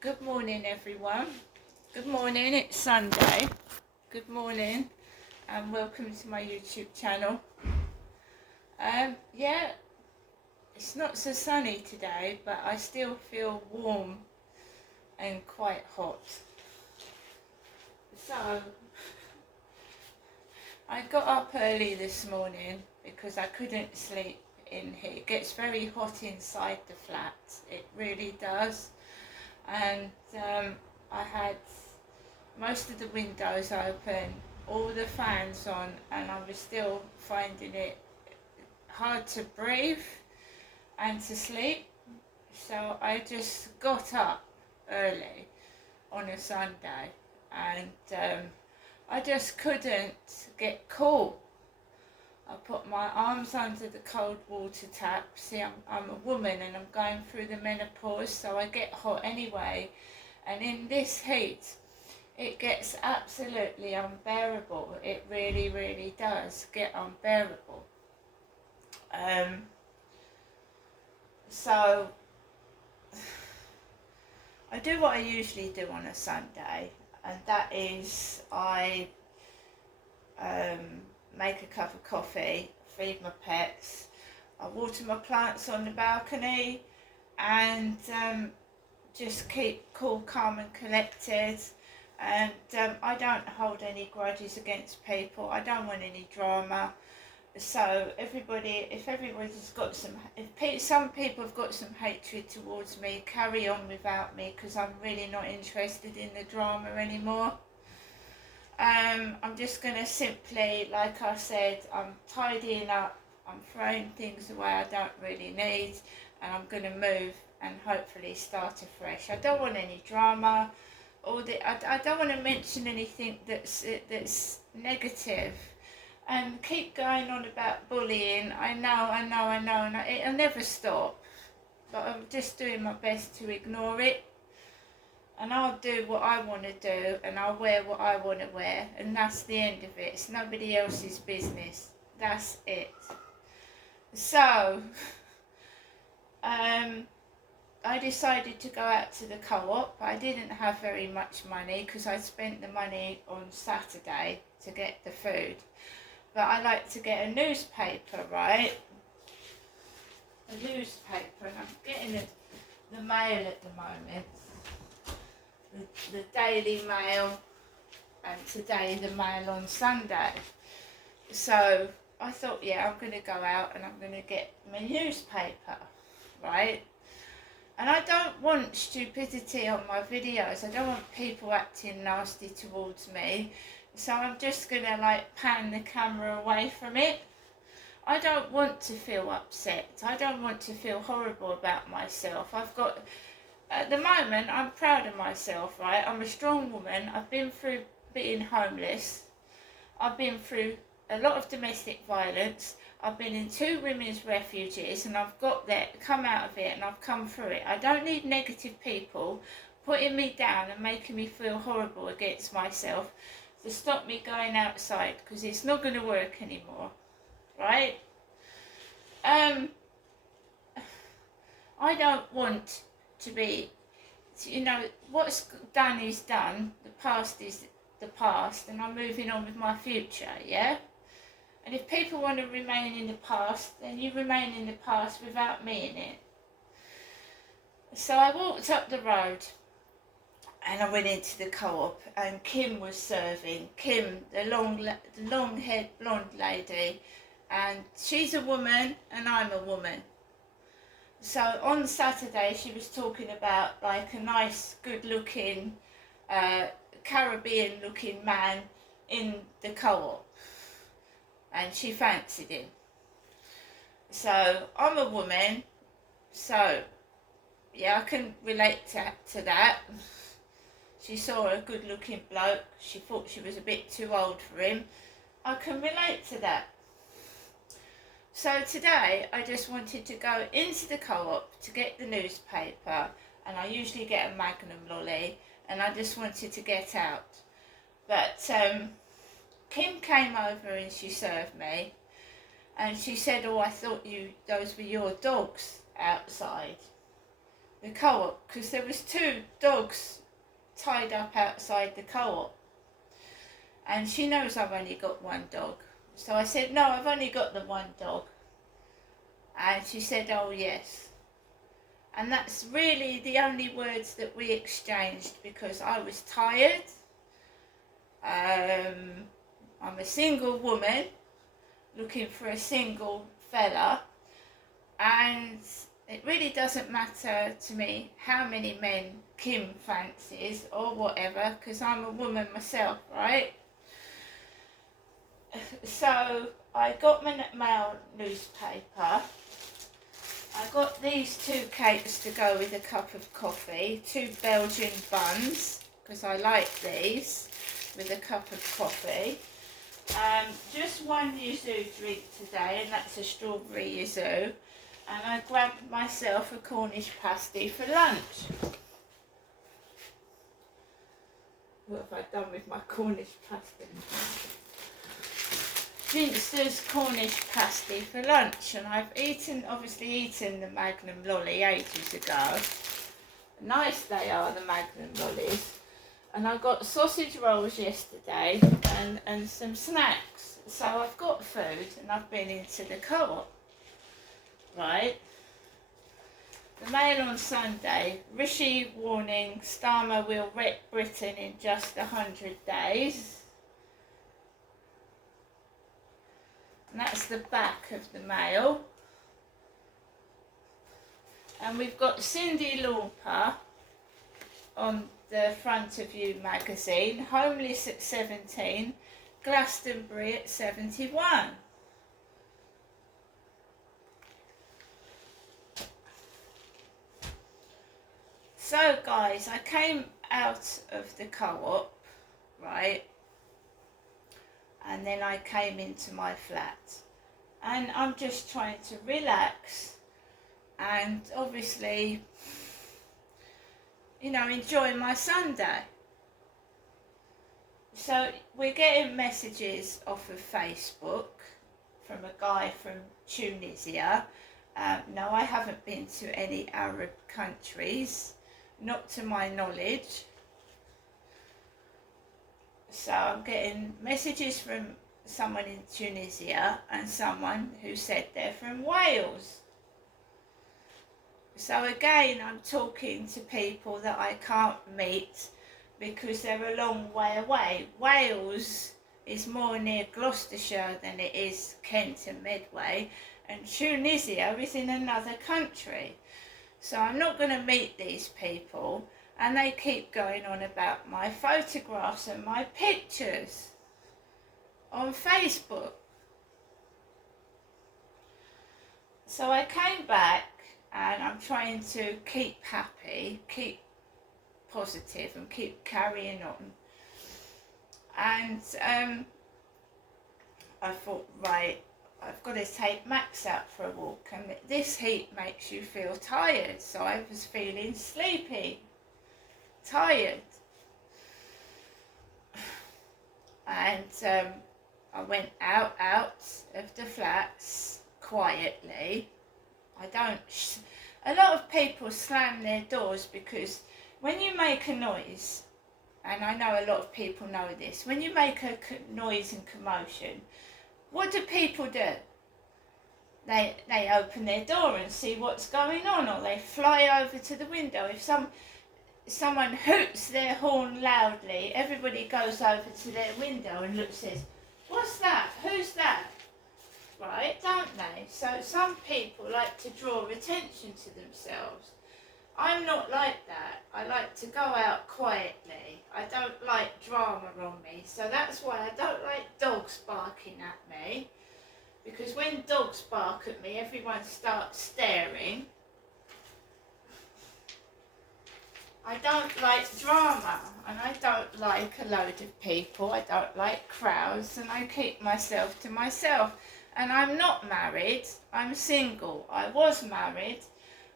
Good morning, everyone. Good morning, it's Sunday. Good morning, and welcome to my YouTube channel. Yeah, it's not so sunny today, but I still feel warm and quite hot. So, I got up early this morning because I couldn't sleep in here. It gets very hot inside the flat, it really does. And I had most of the windows open, all the fans on, and I was still finding it hard to breathe and to sleep. So I just got up early on a Sunday, and I just couldn't get cool. I put my arms under the cold water tap. See, I'm a woman and I'm going through the menopause, so I get hot anyway. And in this heat, it gets absolutely unbearable. It really, really does get unbearable. So I do what I usually do on a Sunday, and that is I make a cup of coffee, feed my pets, I water my plants on the balcony, and just keep cool, calm and collected. And I don't hold any grudges against people. I don't want any drama. So if everybody's got some people have got some hatred towards me, carry on without me, because I'm really not interested in the drama anymore. I'm just going to simply, like I said, I'm tidying up, I'm throwing things away I don't really need, and I'm going to move and hopefully start afresh. I don't want any drama. I don't want to mention anything that's negative, and keep going on about bullying. I know, and it'll never stop. But I'm just doing my best to ignore it, and I'll do what I want to do, and I'll wear what I want to wear, and that's the end of it. It's nobody else's business. That's it. So, I decided to go out to the co-op. I didn't have very much money because I spent the money on Saturday to get the food. But I like to get a newspaper, right? A newspaper, and I'm getting the Mail at the moment. The Daily Mail, and today the Mail on Sunday. So I thought, yeah, I'm going to go out and I'm going to get my newspaper, right? And I don't want stupidity on my videos. I don't want people acting nasty towards me. So I'm just going to pan the camera away from it. I don't want to feel upset. I don't want to feel horrible about myself. At the moment, I'm proud of myself, right? I'm a strong woman. I've been through being homeless. I've been through a lot of domestic violence. I've been in 2 women's refuges, and I've come out of it, and I've come through it. I don't need negative people putting me down and making me feel horrible against myself to stop me going outside, because it's not going to work anymore, right? I don't want to be, what's done is done. The past is the past, and I'm moving on with my future, yeah? And if people want to remain in the past, then you remain in the past without me in it. So I walked up the road and I went into the co-op, and Kim was serving. Kim, the long-haired blonde lady, and she's a woman and I'm a woman. So on Saturday she was talking about a nice, good-looking, Caribbean-looking man in the co-op, and she fancied him. So I'm a woman, so yeah, I can relate to that. She saw a good looking bloke, she thought she was a bit too old for him. I can relate to that. So today I just wanted to go into the co-op to get the newspaper, and I usually get a Magnum lolly, and I just wanted to get out. But Kim came over and she served me, and she said, oh, I thought those were your dogs outside. the co-op, because there was 2 dogs tied up outside the co-op, and she knows I've only got 1 dog. So I said, no, I've only got the 1 dog. And she said, oh yes. And that's really the only words that we exchanged, because I was tired. I'm a single woman looking for a single fella, and it really doesn't matter to me how many men Kim fancies or whatever, because I'm a woman myself, right? So I got my mail newspaper. I got these 2 cakes to go with a cup of coffee, 2 Belgian buns, because I like these, with a cup of coffee. Just 1 yuzu drink today, and that's a strawberry yuzu. And I grabbed myself a Cornish pasty for lunch. What have I done with my Cornish pasty? Ginster's Cornish pasty for lunch, and I've obviously eaten the Magnum lolly ages ago. Nice they are, the Magnum lollies. And I got sausage rolls yesterday and some snacks. So I've got food, and I've been into the co-op. Right. The Mail on Sunday. Rishi warning, Starmer will wreck Britain in just 100 days. And that's the back of the Mail. And we've got Cyndi Lauper on the front of You magazine. Homeless at 17, Glastonbury at 71. So guys, I came out of the co-op, right, and then I came into my flat, and I'm just trying to relax and obviously, you know, enjoy my Sunday. So we're getting messages off of Facebook from a guy from Tunisia. No, I haven't been to any Arab countries, not to my knowledge. So I'm getting messages from someone in Tunisia and someone who said they're from Wales. So again, I'm talking to people that I can't meet because they're a long way away. Wales is more near Gloucestershire than it is Kent and Medway, and Tunisia is in another country. So I'm not going to meet these people, and they keep going on about my photographs and my pictures on Facebook. So I came back, and I'm trying to keep happy, keep positive, and keep carrying on. And I thought, right, I've got to take Max out for a walk, and this heat makes you feel tired. So I was feeling sleepy, tired. And I went out of the flats quietly. A lot of people slam their doors because when you make a noise, and I know a lot of people know this, when you make a noise and commotion, what do people do? They open their door and see what's going on, or they fly over to the window. If someone hoots their horn loudly, everybody goes over to their window and looks, says, "What's that? Who's that?" Right, don't they? So some people like to draw attention to themselves. I'm not like that. I like to go out quietly. I don't like drama on me. So that's why I don't like dogs barking at me. Because when dogs bark at me, everyone starts staring. I don't like drama, and I don't like a load of people. I don't like crowds, and I keep myself to myself. And I'm not married. I'm single. I was married.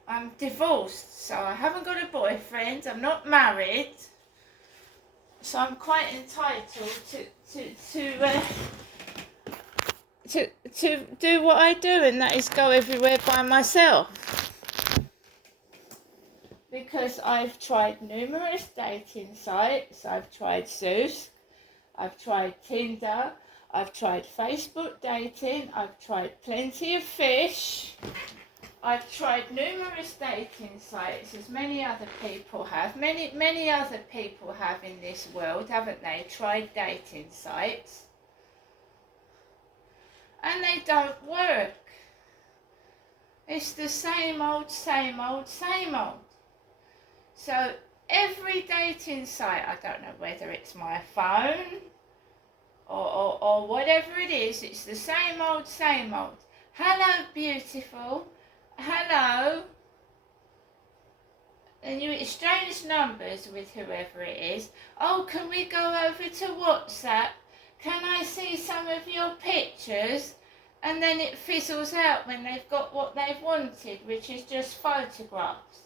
I'm divorced, so I haven't got a boyfriend. I'm not married, so I'm quite entitled to do what I do, and that is go everywhere by myself. because I've tried numerous dating sites. I've tried Zeus, I've tried Tinder, I've tried Facebook dating, I've tried Plenty of Fish, I've tried numerous dating sites, as many other people have. Many other people have in this world, haven't they? Tried dating sites. And they don't work. It's the same old, same old, same old. So every dating site, I don't know whether it's my phone or whatever it is, it's the same old, same old. Hello, beautiful. Hello. And you exchange numbers with whoever it is. Oh, can we go over to WhatsApp? Can I see some of your pictures? And then it fizzles out when they've got what they've wanted, which is just photographs.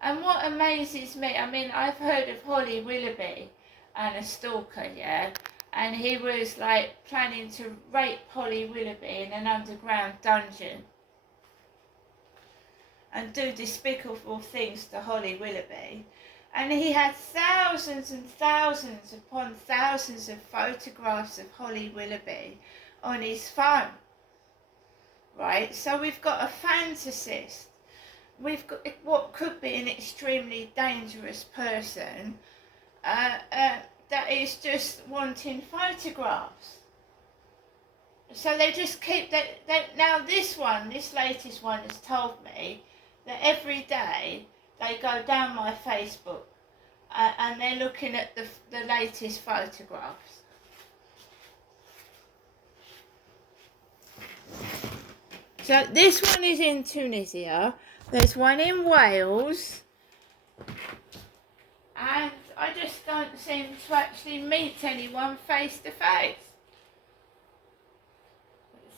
And what amazes me, I mean, I've heard of Holly Willoughby and a stalker, yeah? And he was like planning to rape Holly Willoughby in an underground dungeon and do despicable things to Holly Willoughby. And he had thousands and thousands upon thousands of photographs of Holly Willoughby on his phone, right? So we've got a fantasist. We've got what could be an extremely dangerous person that is just wanting photographs. So they just keep now this latest one has told me that every day they go down my Facebook and they're looking at the latest photographs. So this one is in Tunisia, there's one in Wales, and I just don't seem to actually meet anyone face to face.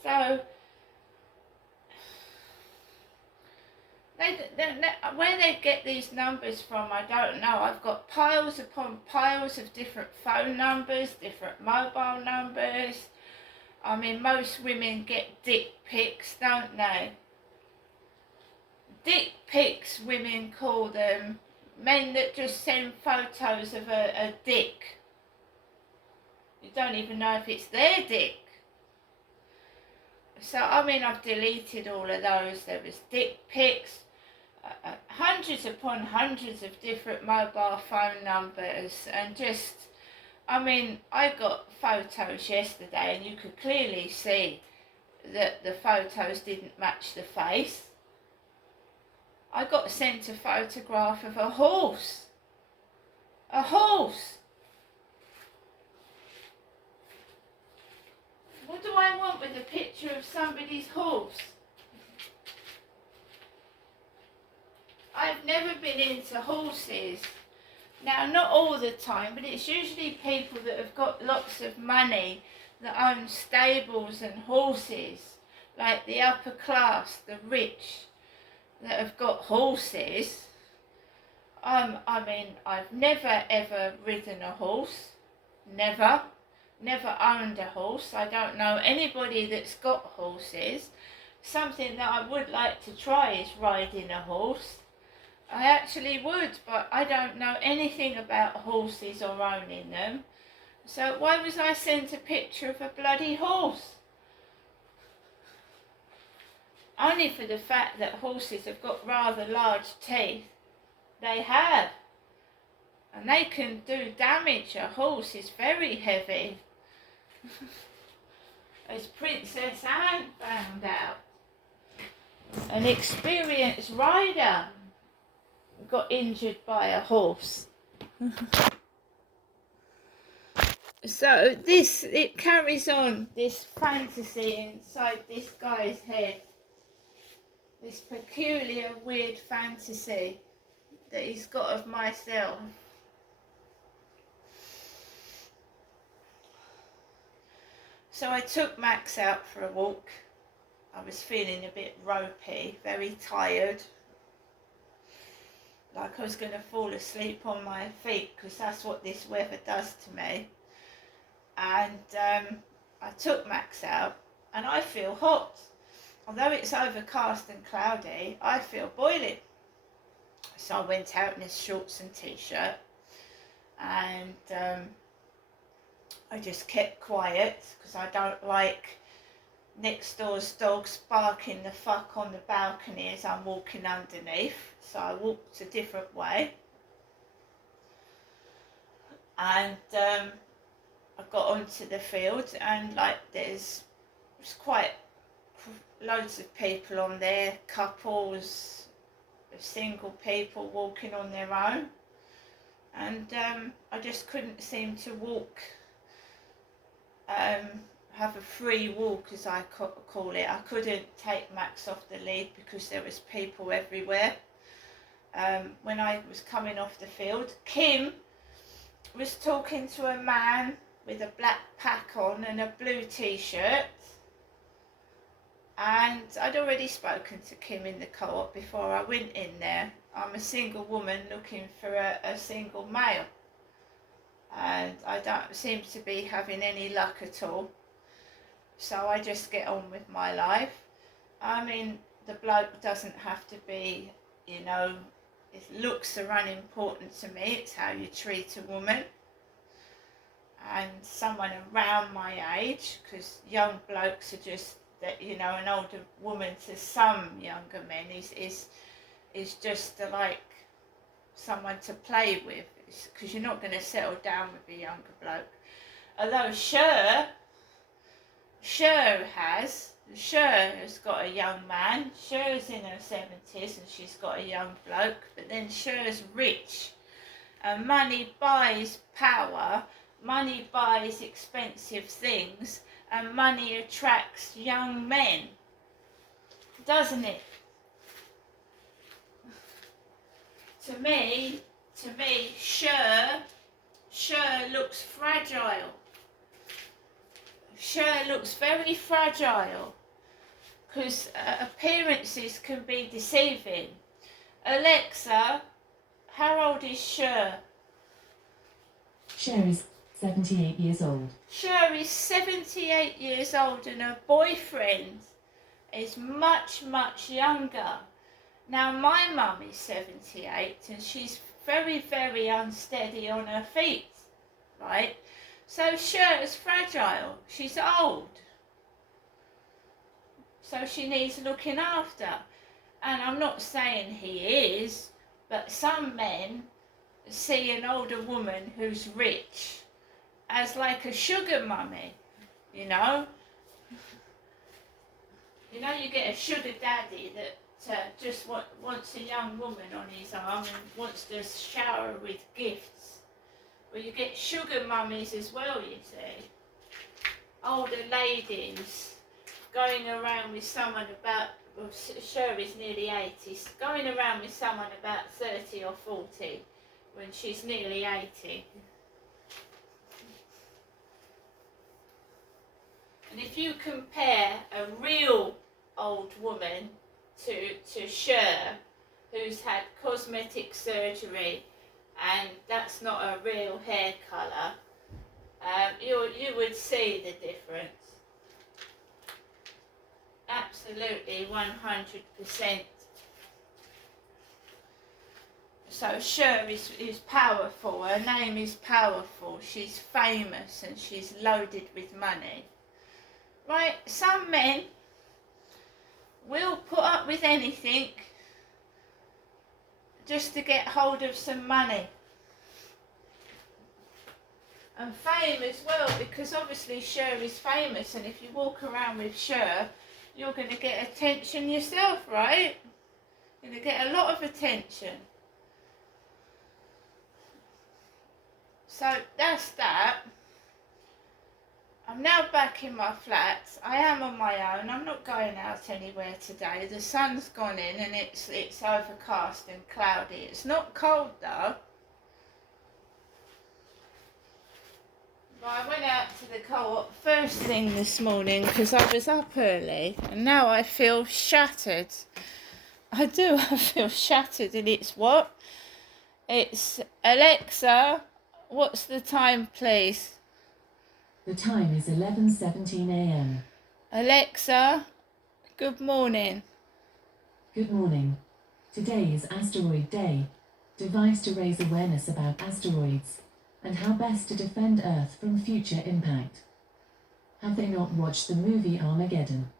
So where they get these numbers from, I don't know. I've got piles upon piles of different phone numbers, different mobile numbers. I mean, most women get dick pics, don't they? Dick pics, women call them. Men that just send photos of a dick. You don't even know if it's their dick. So, I mean, I've deleted all of those. There was dick pics, hundreds upon hundreds of different mobile phone numbers, and just, I mean, I got photos yesterday and you could clearly see that the photos didn't match the face. I got sent a photograph of a horse. A horse! What do I want with a picture of somebody's horse? I've never been into horses. Now, not all the time, but it's usually people that have got lots of money that own stables and horses, like the upper class, the rich, that have got horses. I mean, I've never ever ridden a horse. Never owned a horse. I don't know anybody that's got horses. Something that I would like to try is riding a horse. I actually would, but I don't know anything about horses or owning them. So why was I sent a picture of a bloody horse? Only for the fact that horses have got rather large teeth. They have. And they can do damage. A horse is very heavy. As Princess Anne found out. An experienced rider got injured by a horse. So it carries on, this fantasy inside this guy's head. This peculiar, weird fantasy that he's got of myself. So I took Max out for a walk. I was feeling a bit ropey, very tired. Like I was going to fall asleep on my feet, because that's what this weather does to me. And I took Max out and I feel hot. Although it's overcast and cloudy, I feel boiling. So I went out in his shorts and t-shirt, and I just kept quiet because I don't like next door's dogs barking the fuck on the balcony as I'm walking underneath. So I walked a different way, and I got onto the field, and like there's quite loads of people on there, couples, single people walking on their own, and I just couldn't seem to walk, have a free walk as I call it. I couldn't take Max off the lead because there was people everywhere. When I was coming off the field, Kim was talking to a man with a black pack on and a blue t-shirt, and I'd already spoken to Kim in the co-op before I went in there. I'm a single woman looking for a single male, and I don't seem to be having any luck at all, so I just get on with my life. I mean, the bloke doesn't have to be, you know, looks are unimportant to me. It's how you treat a woman, and someone around my age, because young blokes are just that, you know, an older woman to some younger men is just like someone to play with, because you're not going to settle down with a younger bloke. Although Cher has got a young man. Cher's in her 70s and she's got a young bloke, but then Cher's rich, and money buys power, money buys expensive things, and money attracts young men, doesn't it? To me, Cher looks fragile. Cher looks very fragile, because appearances can be deceiving. Alexa, how old is Cher? Cher is 78 years old. Cher is 78 years old, and her boyfriend is much, much younger. Now, my mum is 78 and she's very, very unsteady on her feet, right? So Cher's fragile, she's old, so she needs looking after. And I'm not saying he is, but some men see an older woman who's rich as like a sugar mummy, you know? You know, you get a sugar daddy that just wants a young woman on his arm and wants to shower with gifts. Well, you get sugar mummies as well, you see. Older ladies going around with someone about, well, Cher is nearly 80, going around with someone about 30 or 40 when she's nearly 80. And if you compare a real old woman to Cher, who's had cosmetic surgery, and that's not a real hair colour, you would see the difference. Absolutely, 100%. So Cher is powerful, her name is powerful, she's famous and she's loaded with money. Right, some men will put up with anything just to get hold of some money. And fame as well, because obviously Cher is famous, and if you walk around with Cher, you're going to get attention yourself, right? You're going to get a lot of attention. So that's that. I'm now back in my flat. I am on my own. I'm not going out anywhere today. The sun's gone in and it's overcast and cloudy. It's not cold though. But I went out to the co-op first thing this morning because I was up early, and now I feel shattered. I do, I feel shattered, and it's what? It's Alexa, what's the time please? The time is 11:17 a.m. Alexa, good morning. Good morning. Today is Asteroid Day, devised to raise awareness about asteroids and how best to defend Earth from future impact. Have they not watched the movie Armageddon?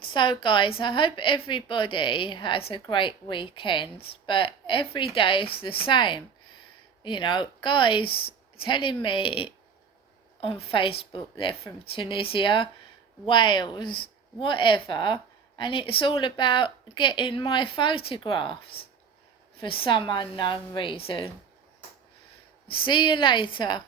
So guys, I hope everybody has a great weekend, but every day is the same. You know, guys telling me on Facebook they're from Tunisia, Wales, whatever, and it's all about getting my photographs for some unknown reason. See you later.